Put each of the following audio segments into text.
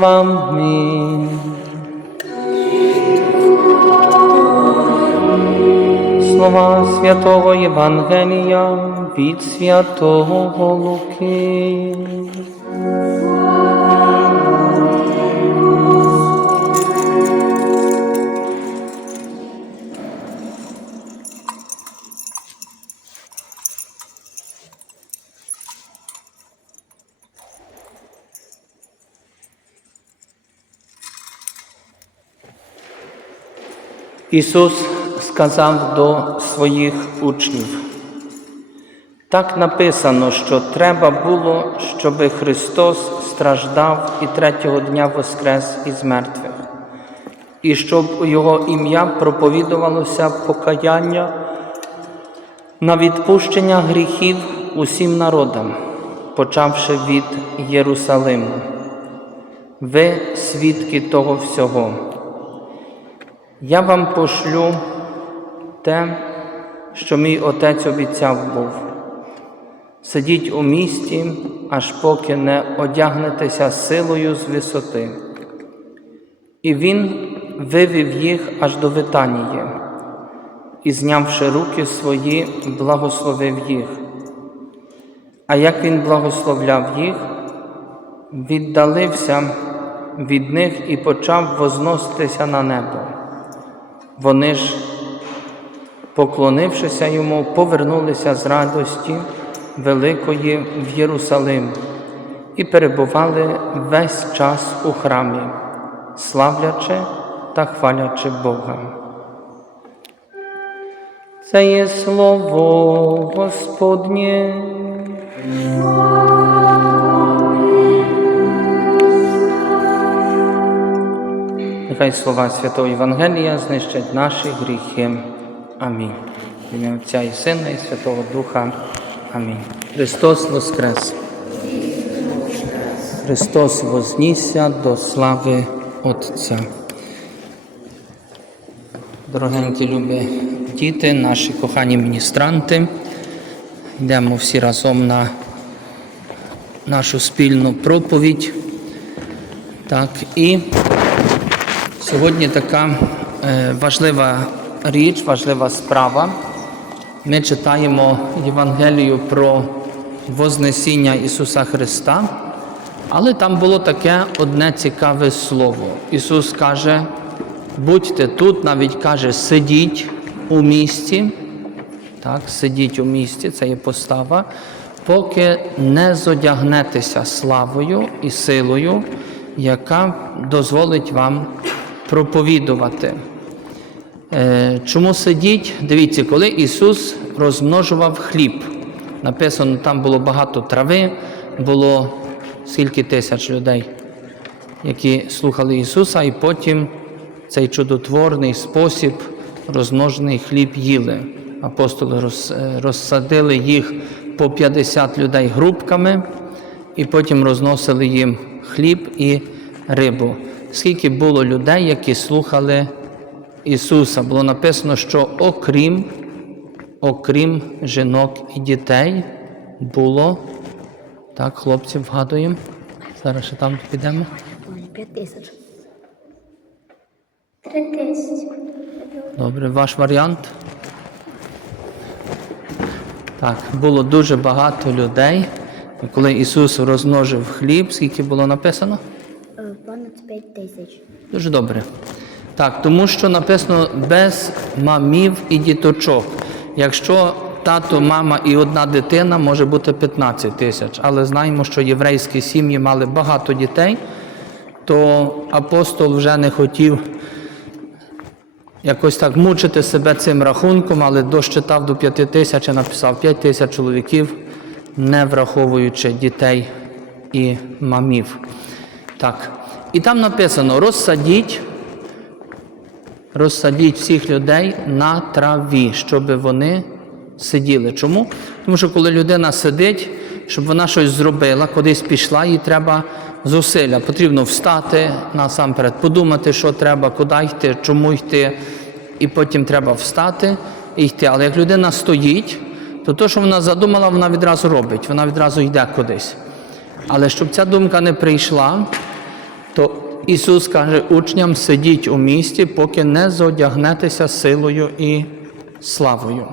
Вами. Слова святого Євангелія від святого Луки. Ісус сказав до своїх учнів, так написано, що треба було, щоби Христос страждав і третього дня воскрес із мертвих, і щоб у Його ім'я проповідувалося покаяння на відпущення гріхів усім народам, почавши від Єрусалиму. Ви свідки того всього. Я вам пошлю те, що мій отець обіцяв був. Сидіть у місті, аж поки не одягнетеся силою з висоти. І він вивів їх аж до Витанії, і, знявши руки свої, благословив їх. А як він благословляв їх, віддалився від них і почав возноситися на небо. Вони ж, поклонившися йому, повернулися з радості великої в Єрусалим і перебували весь час у храмі, славлячи та хвалячи Бога. Це є слово Господнє. Нехай слова Святого Євангелія знищать наші гріхи. Амінь. В ім'я Отця і Сина, і Святого Духа. Амінь. Христос Воскрес. Христос вознісся до слави Отця. Дорогенькі любі діти, наші кохані міністранти, йдемо всі разом на нашу спільну проповідь. Так, і Сьогодні така е, важлива річ, важлива справа. Ми читаємо Євангелію про Вознесіння Ісуса Христа, але там було таке одне цікаве слово. Ісус каже, будьте тут, навіть каже, сидіть у місті. Так, сидіть у місті, це є постава, поки не зодягнетеся славою і силою, яка дозволить вам проповідувати. Е, Чому сидіть? Дивіться, коли Ісус розмножував хліб, написано, там було багато трави, було скільки тисяч людей, які слухали Ісуса, і потім цей чудотворний спосіб розмножений хліб їли. Апостоли е, розсадили їх по 50 людей групками, і потім розносили їм хліб і рибу. Скільки було людей, які слухали Ісуса, було написано, що окрім, окрім жінок і дітей, було, так, хлопці вгадуємо, зараз ще там підемо. Добре, ваш варіант? Так, було дуже багато людей. Коли Ісус розмножив хліб, скільки було написано? Е, Понад п'ять тисяч. Дуже добре. Так, тому що написано без мамів і діточок. Якщо тато, мама і одна дитина, може бути 15 тисяч. Але знаємо, що єврейські сім'ї мали багато дітей, то апостол вже не хотів якось так мучити себе цим рахунком, але дощитав до 5 тисяч і написав 5 тисяч чоловіків, не враховуючи дітей і мамів. Так. І там написано: розсадіть, розсадіть всіх людей на траві, щоб вони сиділи. Чому? Тому що коли людина сидить, щоб вона щось зробила, кудись пішла, їй треба зусилля. Потрібно встати насамперед, подумати, що треба, куди йти, чому йти, і потім треба встати і йти. Але як людина стоїть, то те, що вона задумала, вона відразу робить, вона відразу йде кудись. Але щоб ця думка не прийшла, то Ісус каже учням: сидіть у місті, поки не зодягнетеся силою і славою.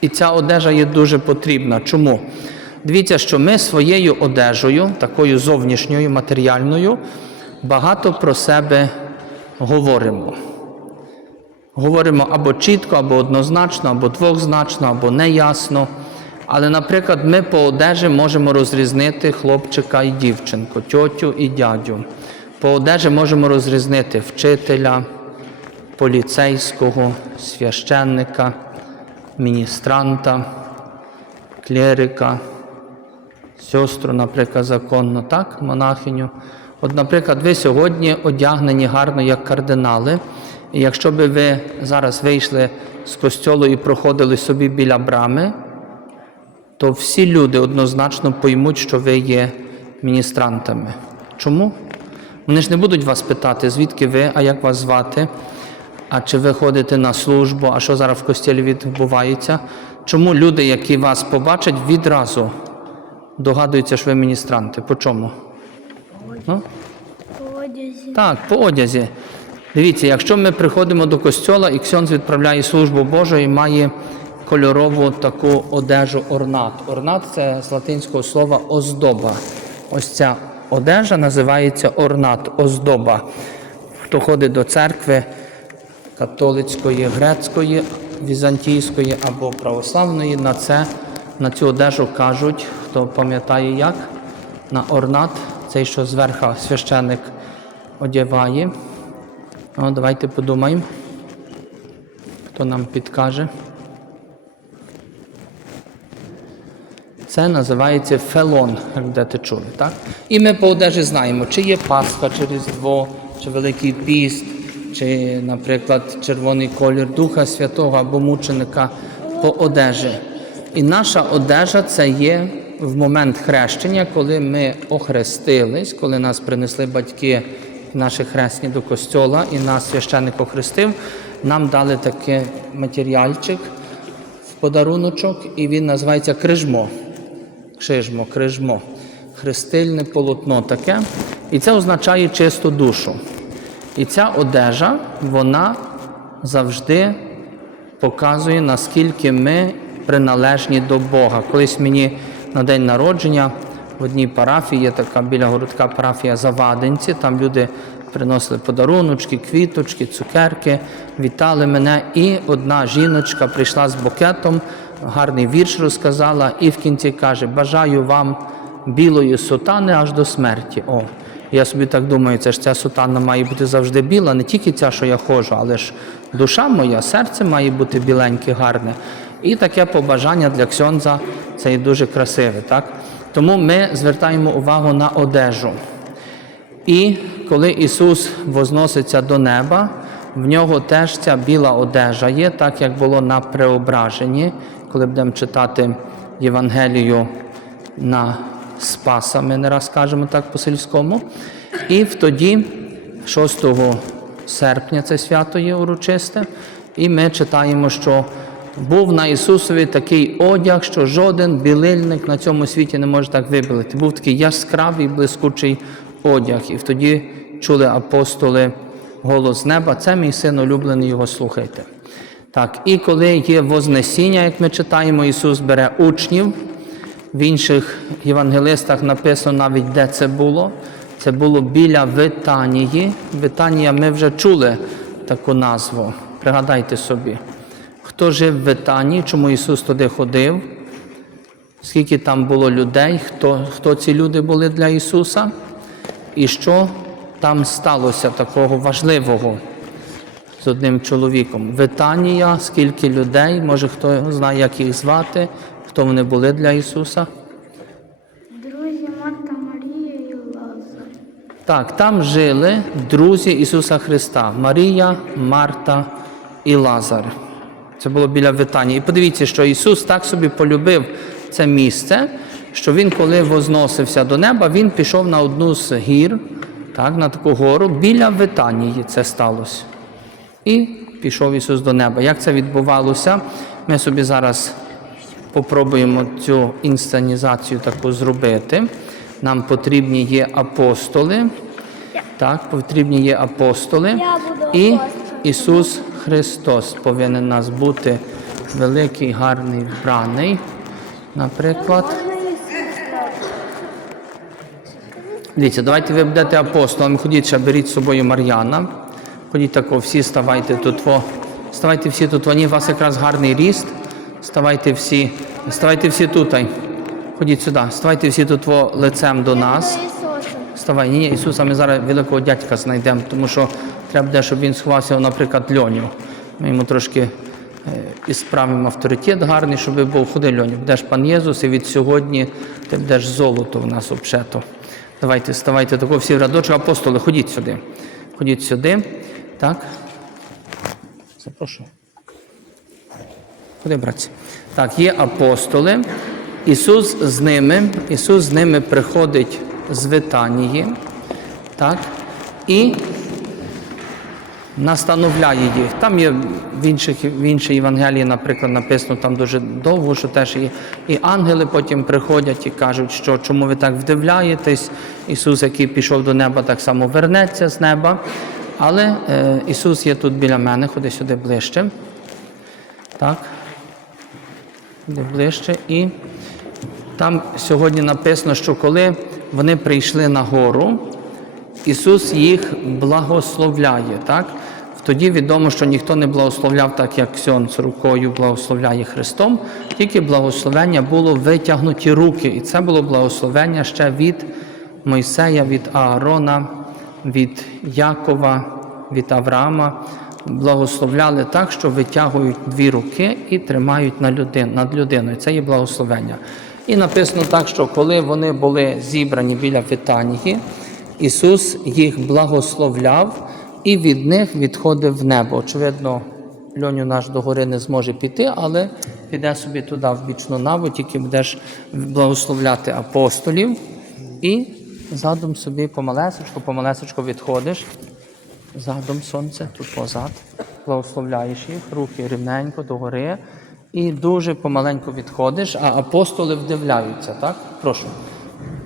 І ця одежа є дуже потрібна. Чому? Дивіться, що ми своєю одежею, такою зовнішньою, матеріальною, багато про себе говоримо. Говоримо або чітко, або однозначно, або двозначно, або неясно. Але, наприклад, ми по одежі можемо розрізнити хлопчика і дівчинку, тьотю і дядю. По одежі можемо розрізнити вчителя, поліцейського, священника, міністранта, клерика, сестру, наприклад, законно, так, монахиню. От, наприклад, ви сьогодні одягнені гарно як кардинали. І якщо би ви зараз вийшли з костьолу і проходили собі біля брами, то всі люди однозначно поймуть, що ви є міністрантами. Чому? Вони ж не будуть вас питати, звідки ви, а як вас звати, а чи ви ходите на службу, а що зараз в костілі відбувається. Чому люди, які вас побачать, відразу догадуються, що ви міністранти? По чому? Ну? По одязі. Так, по одязі. Дивіться, якщо ми приходимо до костьола і Ксьонз відправляє службу Божу і має кольорову таку одежу орнат. Орнат це з латинського слова оздоба. Ось ця одежа називається орнат, оздоба. Хто ходить до церкви католицької, грецької, візантійської або православної, на це, на цю одежу кажуть, хто пам'ятає як, на орнат, цей, що зверху священик одягає. Ну, давайте подумаємо, хто нам підкаже. Це називається фелон, як будете чули, так? І ми по одежі знаємо, чи є Пасха, чи Різдво, чи Великий Піст, чи, наприклад, червоний колір Духа Святого або мученика по одежі. І наша одежа це є в момент хрещення, коли ми охрестились, коли нас принесли батьки наші хресні до костьола, і нас священник охрестив, нам дали такий матеріальчик в подаруночок, і він називається крижмо. Крижмо, крижмо. Хрестильне полотно таке. І це означає чисту душу. І ця одежа, вона завжди показує, наскільки ми приналежні до Бога. Колись мені на день народження в одній парафії є така біля городка парафія Завадинці. Там люди приносили подаруночки, квіточки, цукерки, вітали мене. І одна жіночка прийшла з букетом, гарний вірш розказала, і в кінці каже: Бажаю вам білої сутани аж до смерті. О, я собі так думаю, це ж ця сутана має бути завжди біла, не тільки ця, що я ходжу, але ж душа моя, серце має бути біленьке, гарне. І таке побажання для ксьонза це і дуже красиве. Так? Тому ми звертаємо увагу на одежу. І коли Ісус возноситься до неба, в нього теж ця біла одежа є, так як було на преображенні, коли будемо читати Євангелію на Спаса, ми не раз кажемо так по-сільському. І в тоді, 6 серпня, це свято є урочисте, і ми читаємо, що був на Ісусові такий одяг, що жоден білильник на цьому світі не може так вибілити. Був такий яскравий, блискучий одяг. І тоді чули апостоли голос неба, це мій син улюблений, його слухайте. Так, і коли є Вознесіння, як ми читаємо, Ісус бере учнів. В інших євангелистах написано навіть, де це було. Це було біля Витанії. Витанія ми вже чули таку назву. Пригадайте собі, хто жив в Витанії, чому Ісус туди ходив, скільки там було людей, хто, хто ці люди були для Ісуса, і що там сталося такого важливого з одним чоловіком. Витанія, скільки людей, може хто знає, як їх звати, хто вони були для Ісуса. Друзі, Марта, Марія і Лазар. Так, там жили друзі Ісуса Христа Марія, Марта і Лазар. Це було біля Витанії. І подивіться, що Ісус так собі полюбив це місце, що Він, коли возносився до неба, Він пішов на одну з гір, так, на таку гору, біля Витанії це сталося. І пішов Ісус до неба. Як це відбувалося? Ми собі зараз попробуємо цю інсценізацію таку зробити. Нам потрібні є апостоли. Так, потрібні є апостоли. І. Ісус Христос повинен нас бути великий, гарний, вбраний. Наприклад. Дивіться, давайте ви будете апостолами. Ходіть, ще беріть з собою Мар'яна. Ходіть тако, всі ставайте тут. Во. Ставайте всі тут. Вони у вас якраз гарний ріст. Ставайте всі. Ставайте всі тут. Ходіть сюди. Ставайте всі тут во, лицем до нас. Ісуса. Ні, Ісуса, ми зараз великого дядька знайдемо, тому що треба буде, щоб він сховався, наприклад, льоню. Ми йому трошки е, і справимо авторитет гарний, щоб був ходи льоню. Будеш пан Єсус, і від сьогодні ти будеш золото в нас обшето. Давайте, ставайте тако всі в рядочок. Апостоли, ходіть сюди. Ходіть сюди. Так. Запрошую. Куди, братці? Так, є апостоли. Ісус з ними, Ісус з ними приходить з Витанії, так, і настановляє їх. Там є в інших в іншій Євангелії, наприклад, написано там дуже довго, що теж і, і ангели потім приходять і кажуть, що чому ви так вдивляєтесь. Ісус, який пішов до неба, так само вернеться з неба. Але е, Ісус є тут біля мене, ходи сюди ближче. Так. Де ближче. І там сьогодні написано, що коли вони прийшли на гору, Ісус їх благословляє. Так? Тоді відомо, що ніхто не благословляв так, як Ксьон з рукою благословляє Христом, тільки благословення було витягнуті руки. І це було благословення ще від Мойсея, від Аарона, від Якова, від Авраама. Благословляли так, що витягують дві руки і тримають над людиною. Це є благословення. І написано так, що коли вони були зібрані біля Витанії, Ісус їх благословляв і від них відходив в небо. Очевидно, Льоню наш до гори не зможе піти, але піде собі туди в бічну наву, тільки будеш благословляти апостолів. І задум собі помалесечко, помалесечко відходиш. Задом сонце, тут позад. Благословляєш їх, руки рівненько догори. І дуже помаленьку відходиш, а апостоли вдивляються, так? Прошу.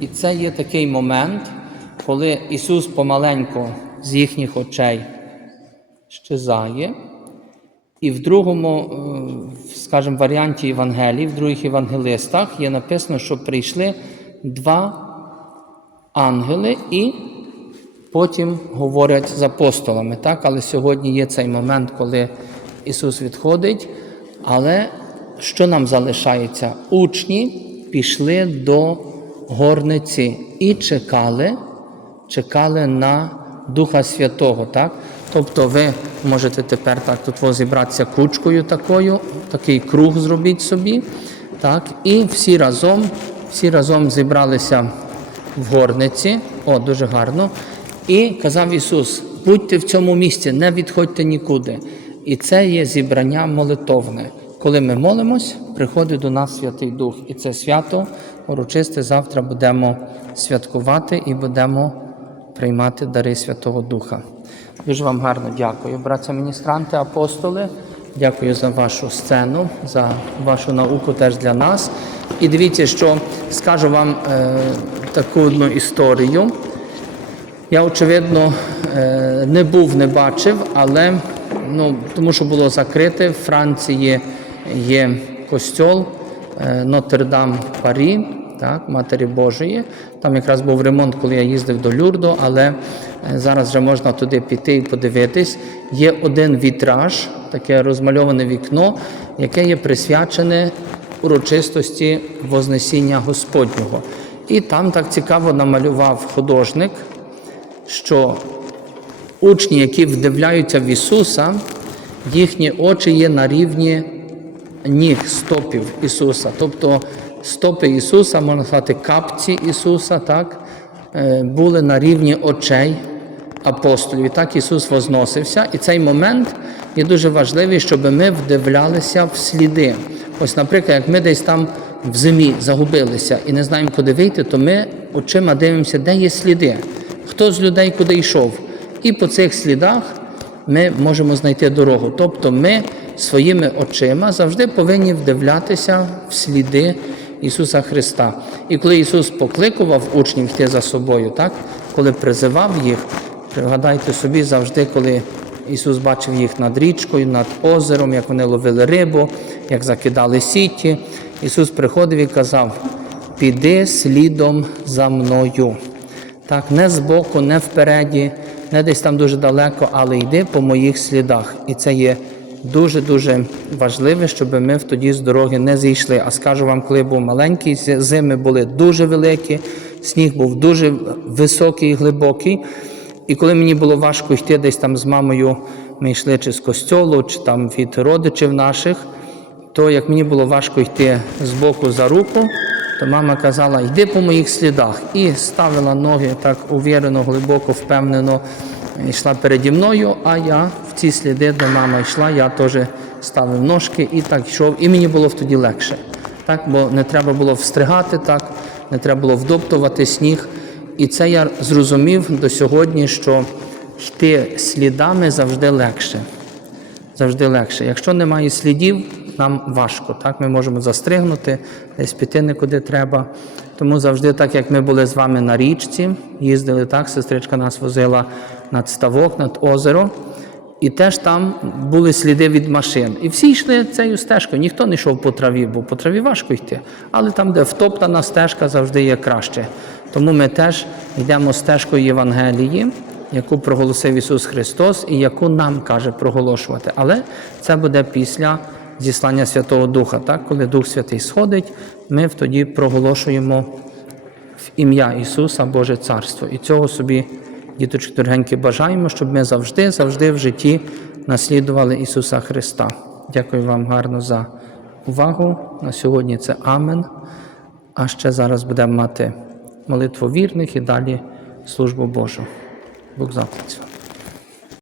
І це є такий момент, коли Ісус помаленьку з їхніх очей щезає. І в другому, е, скажімо, варіанті Євангелії, в других євангелистах є написано, що прийшли два ангели і потім говорять з апостолами. Так? Але сьогодні є цей момент, коли Ісус відходить. Але що нам залишається? Учні пішли до горниці і чекали, чекали на Духа Святого. Так? Тобто ви можете тепер так тут зібратися кучкою такою, такий круг зробіть собі. Так? І всі разом, всі разом зібралися в горниці. О, дуже гарно. І казав Ісус: будьте в цьому місці, не відходьте нікуди. І це є зібрання молитовне. Коли ми молимось, приходить до нас Святий Дух. І це свято урочисте завтра будемо святкувати і будемо приймати дари Святого Духа. Дуже вам гарно дякую, братці міністранти, апостоли. Дякую за вашу сцену, за вашу науку теж для нас. І дивіться, що скажу вам е, таку одну історію. Я, очевидно, е, не був, не бачив, але ну, тому що було закрите. В Франції є костьол е, Нотр-Дам Парі, так, Матері Божої. Там якраз був ремонт, коли я їздив до Люрдо, але е, зараз вже можна туди піти і подивитись. Є один вітраж, таке розмальоване вікно, яке є присвячене урочистості Вознесіння Господнього. І там так цікаво намалював художник що учні, які вдивляються в Ісуса, їхні очі є на рівні ніг стопів Ісуса. Тобто стопи Ісуса, можна сказати, капці Ісуса, так, е, були на рівні очей апостолів. І так Ісус возносився. І цей момент є дуже важливий, щоб ми вдивлялися в сліди. Ось, наприклад, як ми десь там в зимі загубилися і не знаємо, куди вийти, то ми очима дивимося, де є сліди хто з людей куди йшов. І по цих слідах ми можемо знайти дорогу. Тобто ми своїми очима завжди повинні вдивлятися в сліди Ісуса Христа. І коли Ісус покликував учнів йти за собою, так? коли призивав їх, Пригадайте собі завжди, коли Ісус бачив їх над річкою, над озером, як вони ловили рибу, як закидали сіті. Ісус приходив і казав: піди слідом за мною. Так, не збоку, не впереді, не десь там дуже далеко, але йди по моїх слідах. І це є дуже-дуже важливе, щоб ми тоді з дороги не зійшли. А скажу вам, коли був маленький, зи- зими були дуже великі, сніг був дуже високий і глибокий. І коли мені було важко йти десь там з мамою, ми йшли чи з костьолу, чи там від родичів наших, то як мені було важко йти з боку за руку, то мама казала, йди по моїх слідах. І ставила ноги так увірено, глибоко, впевнено йшла переді мною, а я в ці сліди, де мама йшла, я теж ставив ножки і так йшов. І мені було тоді легше. Так, бо не треба було встригати так, не треба було вдоптувати сніг. І це я зрозумів до сьогодні, що йти слідами завжди легше завжди легше. Якщо немає слідів, нам важко. Так? Ми можемо застригнути, десь піти не куди треба. Тому завжди, так як ми були з вами на річці, їздили так, сестричка нас возила над ставок, над озеро. І теж там були сліди від машин. І всі йшли цією стежкою. Ніхто не йшов по траві, бо по траві важко йти. Але там, де втоптана стежка, завжди є краще. Тому ми теж йдемо стежкою Євангелії, яку проголосив Ісус Христос і яку нам каже проголошувати. Але це буде після зіслання Святого Духа. Так? Коли Дух Святий сходить, ми тоді проголошуємо в ім'я Ісуса Боже Царство. І цього собі, діточки дорогенькі, бажаємо, щоб ми завжди, завжди в житті наслідували Ісуса Христа. Дякую вам гарно за увагу. На сьогодні це Амен. А ще зараз будемо мати молитву вірних і далі службу Божу. Бог заплатить.